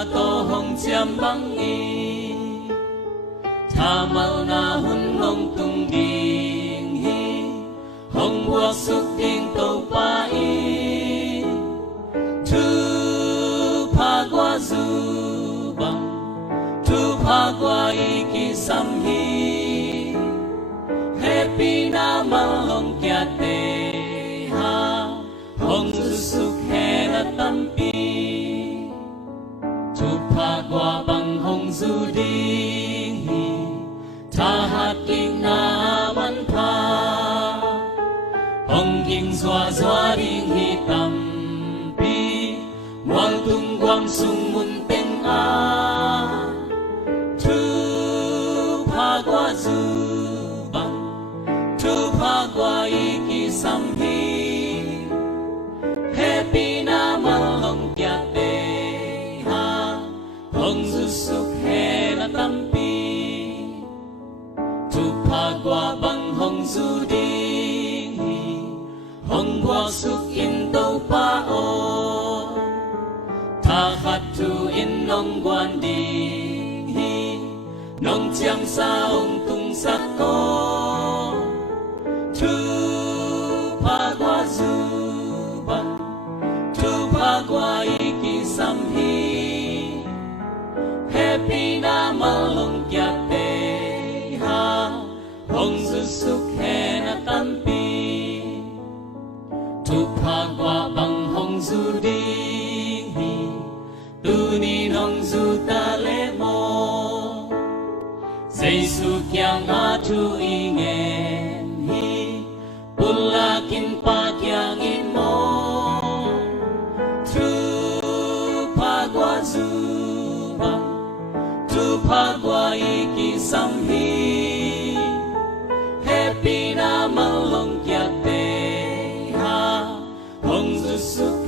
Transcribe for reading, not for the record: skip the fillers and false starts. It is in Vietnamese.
na to hong chiam băng y tha mal na hun hong tung ding hi hong buộc suk ding to pa y tu pa qua du bang tu pa qua y ki sam hi happy na mal hong kya te ha hong du suk he na tampi tu pa qua bang hong du ding hi tha hat king na man pa hong king zwa zwa ding hi tam pi wal tung quang sung mun teng a tu pa qua zu bang tu pa qua y ki sam hi happy na mal hong kya te ha hong zu suk he na tam pi tu pa qua bang hong zu ding hi hong qua suk in to pa o tha khat tu in nong quan ding hi nong chiang sa ong tung sak ko tu pa qua zu bang tu pa qua y ki sam hi happy na mal hong kya te ha hong zu suk he na tam pi tu pa qua bang hong zu ding hi tu ni nong zu ta le mo Giêsu kyang a tu i ngen hi pulakin pa kyang in mo tu pa qua zu bang tu pa qua y ki sam hi happy na mal hong kya te ha hong zu suk